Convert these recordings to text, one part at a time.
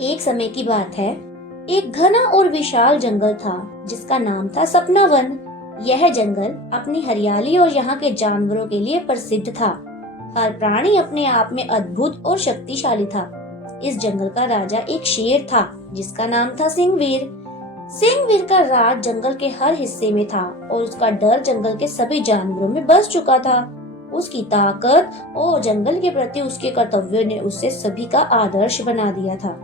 एक समय की बात है। एक घना और विशाल जंगल था जिसका नाम था सपना वन। यह जंगल अपनी हरियाली और यहाँ के जानवरों के लिए प्रसिद्ध था। हर प्राणी अपने आप में अद्भुत और शक्तिशाली था। इस जंगल का राजा एक शेर था जिसका नाम था सिंहवीर। सिंहवीर का राज जंगल के हर हिस्से में था और उसका डर जंगल के सभी जानवरों में बस चुका था। उसकी ताकत और जंगल के प्रति उसके कर्तव्यों ने उसे सभी का आदर्श बना दिया था।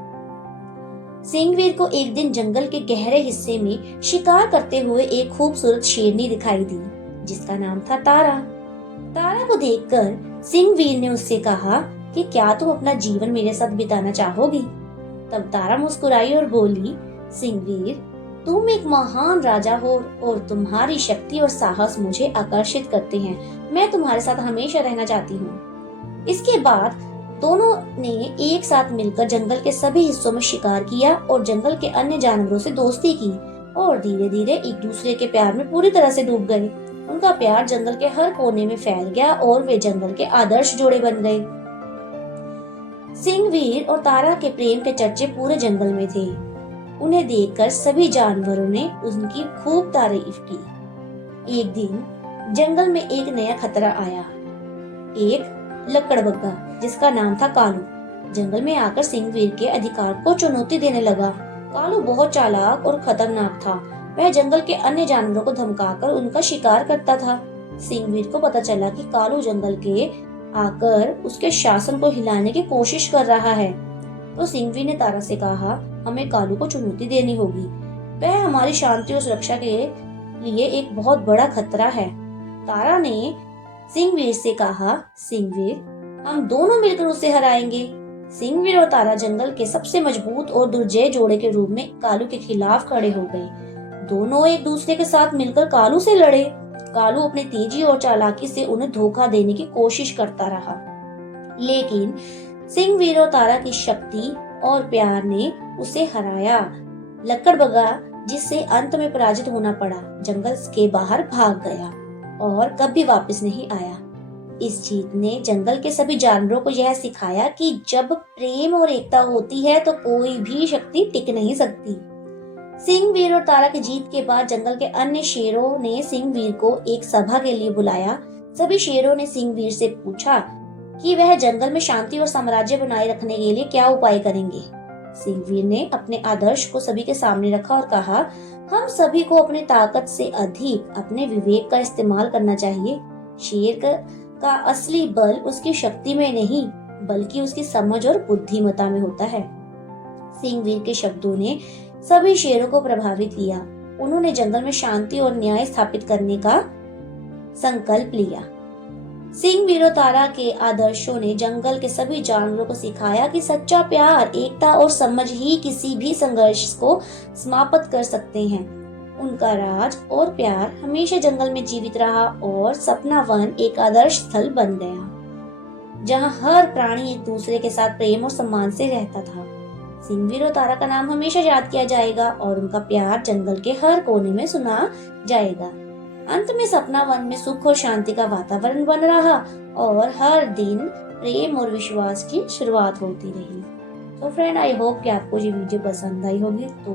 सिंहवीर को एक दिन जंगल के गहरे हिस्से में शिकार करते हुए एक खूबसूरत शेरनी दिखाई दी जिसका नाम था तारा। तारा को देखकर सिंहवीर ने उससे कहा कि क्या तुम अपना जीवन मेरे साथ बिताना चाहोगी? तब तारा मुस्कुराई और बोली, सिंहवीर, तुम एक महान राजा हो और तुम्हारी शक्ति और साहस मुझे आकर्षित करते हैं। मैं तुम्हारे साथ हमेशा रहना चाहती हूँ। इसके बाद दोनों ने एक साथ मिलकर जंगल के सभी हिस्सों में शिकार किया और जंगल के अन्य जानवरों से दोस्ती की और धीरे धीरे एक दूसरे के प्यार में पूरी तरह से डूब गए। उनका प्यार जंगल के हर कोने में फैल गया और वे जंगल के आदर्श जोड़े बन गए। सिंहवीर और तारा के प्रेम के चर्चे पूरे जंगल में थे। उन्हें देखकर सभी जानवरों ने उनकी खूब तारीफ की। एक दिन जंगल में एक नया खतरा आया। एक लकड़बग्गा जिसका नाम था कालू जंगल में आकर सिंहवीर के अधिकार को चुनौती देने लगा। कालू बहुत चालाक और खतरनाक था। वह जंगल के अन्य जानवरों को धमकाकर उनका शिकार करता था। सिंहवीर को पता चला कि कालू जंगल के आकर उसके शासन को हिलाने की कोशिश कर रहा है। तो सिंहवीर ने तारा से कहा, हमें कालू को चुनौती देनी होगी। वह हमारी शांति और सुरक्षा के लिए एक बहुत बड़ा खतरा है। तारा ने सिंहवीर से कहा, सिंहवीर, हम दोनों मिलकर उसे हराएंगे। सिंहवीर और तारा जंगल के सबसे मजबूत और दुर्जय जोड़े के रूप में कालू के खिलाफ खड़े हो गए। दोनों एक दूसरे के साथ मिलकर कालू से लड़े। कालू अपनी तेजी और चालाकी से उन्हें धोखा देने की कोशिश करता रहा, लेकिन सिंहवीर और तारा की शक्ति और प्यार ने उसे हराया। लकड़बग्गा, जिससे अंत में पराजित होना पड़ा, जंगल के बाहर भाग गया और कभी वापस नहीं आया। इस जीत ने जंगल के सभी जानवरों को यह सिखाया कि जब प्रेम और एकता होती है तो कोई भी शक्ति टिक नहीं सकती। सिंहवीर और तारा की जीत के बाद जंगल के अन्य शेरों ने सिंहवीर को एक सभा के लिए बुलाया। सभी शेरों ने सिंहवीर से पूछा कि वह जंगल में शांति और साम्राज्य बनाए रखने के लिए क्या उपाय करेंगे। सिंहवीर ने अपने आदर्श को सभी के सामने रखा और कहा, हम सभी को अपनी ताकत से अधिक अपने विवेक का इस्तेमाल करना चाहिए। शेर का असली बल उसकी शक्ति में नहीं बल्कि उसकी समझ और बुद्धिमत्ता में होता है। सिंहवीर के शब्दों ने सभी शेरों को प्रभावित किया। उन्होंने जंगल में शांति और न्याय स्थापित करने का संकल्प लिया। सिंहवीर और तारा के आदर्शों ने जंगल के सभी जानवरों को सिखाया कि सच्चा प्यार, एकता और समझ ही किसी भी संघर्ष को समाप्त कर सकते हैं। उनका राज और प्यार हमेशा जंगल में जीवित रहा और सपना वन एक आदर्श स्थल बन गया जहां हर प्राणी एक दूसरे के साथ प्रेम और सम्मान से रहता था। सिंहवीर और तारा का नाम हमेशा याद किया जाएगा और उनका प्यार जंगल के हर कोने में सुना जाएगा। अंत में सपना वन में सुख और शांति का वातावरण बन रहा और हर दिन प्रेम और विश्वास की शुरुआत होती रही। तो फ्रेंड, आई होप कि आपको ये वीडियो पसंद आई होगी। तो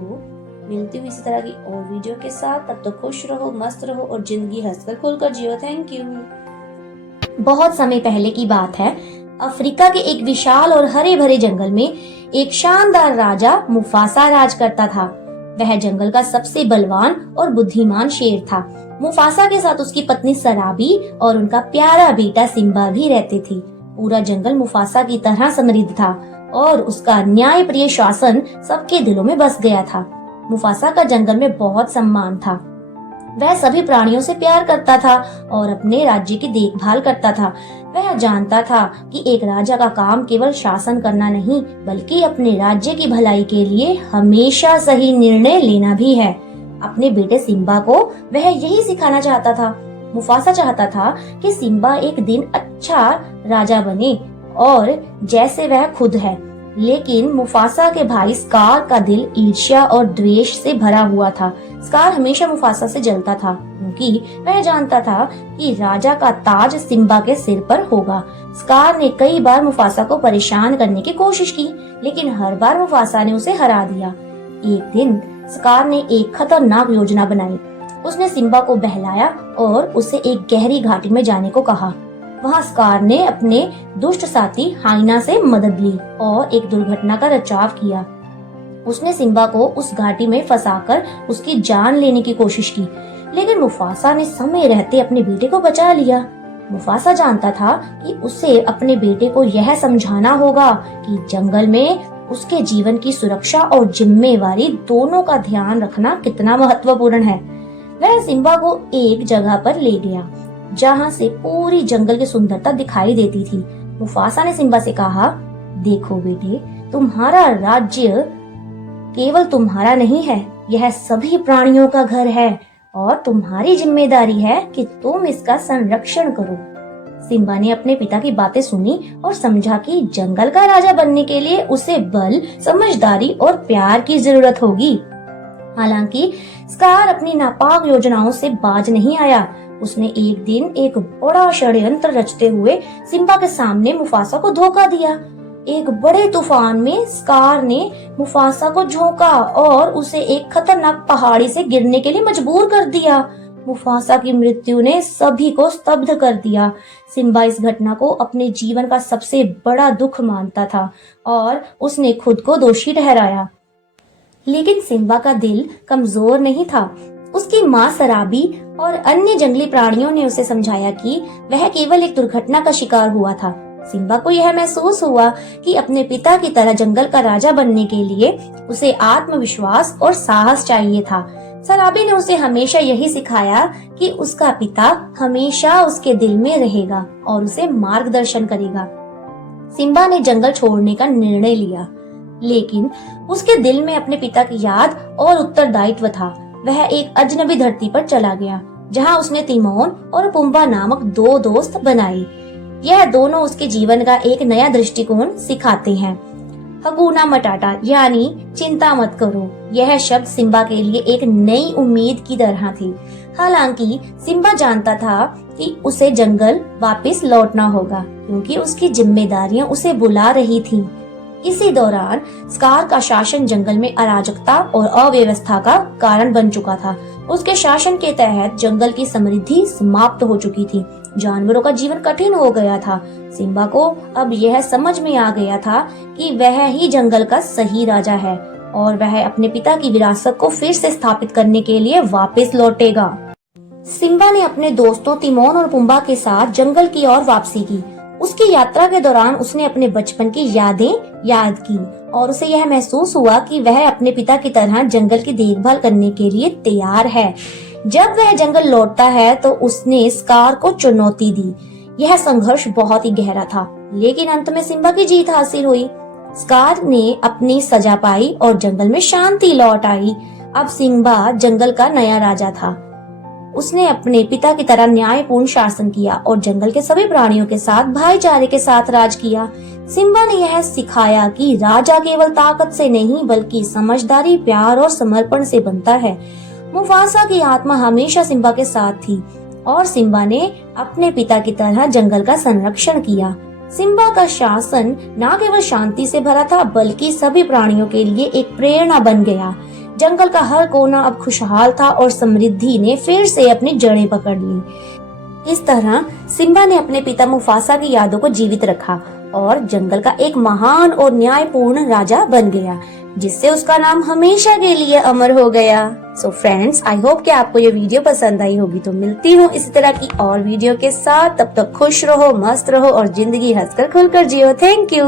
मिलती हूँ इसी तरह की और वीडियो के साथ। तब तक खुश रहो, मस्त रहो और जिंदगी हंसकर खुलकर जियो। Thank you. बहुत समय पहले की बात है। अफ्रीका के एक विशाल और हरे भरे जंगल में एक शानदार राजा मुफासा राज करता था। वह जंगल का सबसे बलवान और बुद्धिमान शेर था। मुफासा के साथ उसकी पत्नी सराबी और उनका प्यारा बेटा सिम्बा भी रहते थे। पूरा जंगल मुफासा की तरह समृद्ध था और उसका न्यायप्रिय शासन सबके दिलों में बस गया था। मुफासा का जंगल में बहुत सम्मान था। वह सभी प्राणियों से प्यार करता था और अपने राज्य की देखभाल करता था। वह जानता था कि एक राजा का काम केवल शासन करना नहीं बल्कि अपने राज्य की भलाई के लिए हमेशा सही निर्णय लेना भी है। अपने बेटे सिम्बा को वह यही सिखाना चाहता था। मुफासा चाहता था कि सिम्बा एक दिन अच्छा राजा बने और जैसे वह खुद है। लेकिन मुफासा के भाई स्कार का दिल ईर्ष्या और द्वेष से भरा हुआ था। स्कार हमेशा मुफासा से जलता था क्योंकि वह जानता था कि राजा का ताज सिम्बा के सिर पर होगा। स्कार ने कई बार मुफासा को परेशान करने की कोशिश की, लेकिन हर बार मुफासा ने उसे हरा दिया। एक दिन स्कार ने एक खतरनाक योजना बनाई। उसने सिम्बा को बहलाया और उसे एक गहरी घाटी में जाने को कहा। वहाँ स्कार ने अपने दुष्ट साथी हाइना से मदद ली और एक दुर्घटना का बचाव किया। उसने सिम्बा को उस घाटी में फंसाकर उसकी जान लेने की कोशिश की, लेकिन मुफासा ने समय रहते अपने बेटे को बचा लिया। मुफासा जानता था कि उसे अपने बेटे को यह समझाना होगा कि जंगल में उसके जीवन की सुरक्षा और जिम्मेवारी दोनों का ध्यान रखना कितना महत्वपूर्ण है। वह सिम्बा को एक जगह पर ले गया जहाँ से पूरी जंगल की सुंदरता दिखाई देती थी। मुफासा ने सिम्बा से कहा, देखो बेटे, तुम्हारा राज्य केवल तुम्हारा नहीं है, यह सभी प्राणियों का घर है और तुम्हारी जिम्मेदारी है कि तुम इसका संरक्षण करो। सिम्बा ने अपने पिता की बातें सुनी और समझा कि जंगल का राजा बनने के लिए उसे बल, समझदारी और प्यार की जरूरत होगी। हालांकि स्कार अपनी नापाक योजनाओं से बाज नहीं आया। उसने एक दिन एक बड़ा षड्यंत्र रचते हुए सिम्बा के सामने मुफासा को धोखा दिया। एक बड़े तूफान में स्कार ने मुफासा को झोंका और उसे एक खतरनाक पहाड़ी से गिरने के लिए मजबूर कर दिया। मुफासा की मृत्यु ने सभी को स्तब्ध कर दिया। सिम्बा इस घटना को अपने जीवन का सबसे बड़ा दुख मानता था और उसने खुद को दोषी ठहराया। लेकिन सिम्बा का दिल कमजोर नहीं था। उसकी माँ सराबी और अन्य जंगली प्राणियों ने उसे समझाया कि वह केवल एक दुर्घटना का शिकार हुआ था। सिम्बा को यह महसूस हुआ कि अपने पिता की तरह जंगल का राजा बनने के लिए उसे आत्मविश्वास और साहस चाहिए था। सराबी ने उसे हमेशा यही सिखाया कि उसका पिता हमेशा उसके दिल में रहेगा और उसे मार्गदर्शन करेगा। सिम्बा ने जंगल छोड़ने का निर्णय लिया, लेकिन उसके दिल में अपने पिता की याद और उत्तरदायित्व था। वह एक अजनबी धरती पर चला गया जहाँ उसने तिमोन और पुम्बा नामक दो दोस्त बनाए। यह दोनों उसके जीवन का एक नया दृष्टिकोण सिखाते हैं। हकूना मटाटा यानी चिंता मत करो, यह शब्द सिम्बा के लिए एक नई उम्मीद की तरह थी। हालांकि सिम्बा जानता था कि उसे जंगल वापस लौटना होगा क्योंकि उसकी जिम्मेदारियां उसे बुला रही थीं। इसी दौरान स्कार का शासन जंगल में अराजकता और अव्यवस्था का कारण बन चुका था। उसके शासन के तहत जंगल की समृद्धि समाप्त हो चुकी थी। जानवरों का जीवन कठिन हो गया था। सिम्बा को अब यह समझ में आ गया था कि वह ही जंगल का सही राजा है और वह अपने पिता की विरासत को फिर से स्थापित करने के लिए वापस लौटेगा। सिम्बा ने अपने दोस्तों तिमोन और पुम्बा के साथ जंगल की ओर वापसी की। उसकी यात्रा के दौरान उसने अपने बचपन की यादें याद की और उसे यह महसूस हुआ कि वह अपने पिता की तरह जंगल की देखभाल करने के लिए तैयार है। जब वह जंगल लौटता है तो उसने स्कार को चुनौती दी। यह संघर्ष बहुत ही गहरा था, लेकिन अंत में सिम्बा की जीत हासिल हुई। स्कार ने अपनी सजा पाई और जंगल में शांति लौट आई। अब सिम्बा जंगल का नया राजा था। उसने अपने पिता की तरह न्यायपूर्ण शासन किया और जंगल के सभी प्राणियों के साथ भाईचारे के साथ राज किया। सिम्बा ने यह सिखाया कि राजा केवल ताकत से नहीं बल्कि समझदारी, प्यार और समर्पण से बनता है। मुफासा की आत्मा हमेशा सिम्बा के साथ थी और सिम्बा ने अपने पिता की तरह जंगल का संरक्षण किया। सिम्बा का शासन न केवल शांति से भरा था बल्कि सभी प्राणियों के लिए एक प्रेरणा बन गया। जंगल का हर कोना अब खुशहाल था और समृद्धि ने फिर से अपनी जड़ें पकड़ ली। इस तरह सिम्बा ने अपने पिता मुफासा की यादों को जीवित रखा और जंगल का एक महान और न्यायपूर्ण राजा बन गया, जिससे उसका नाम हमेशा के लिए अमर हो गया। सो फ्रेंड्स, आई होप कि आपको ये वीडियो पसंद आई होगी। तो मिलती हूँ इसी तरह की और वीडियो के साथ। तब तक खुश रहो, मस्त रहो और जिंदगी हंसकर खुलकर जियो। Thank you.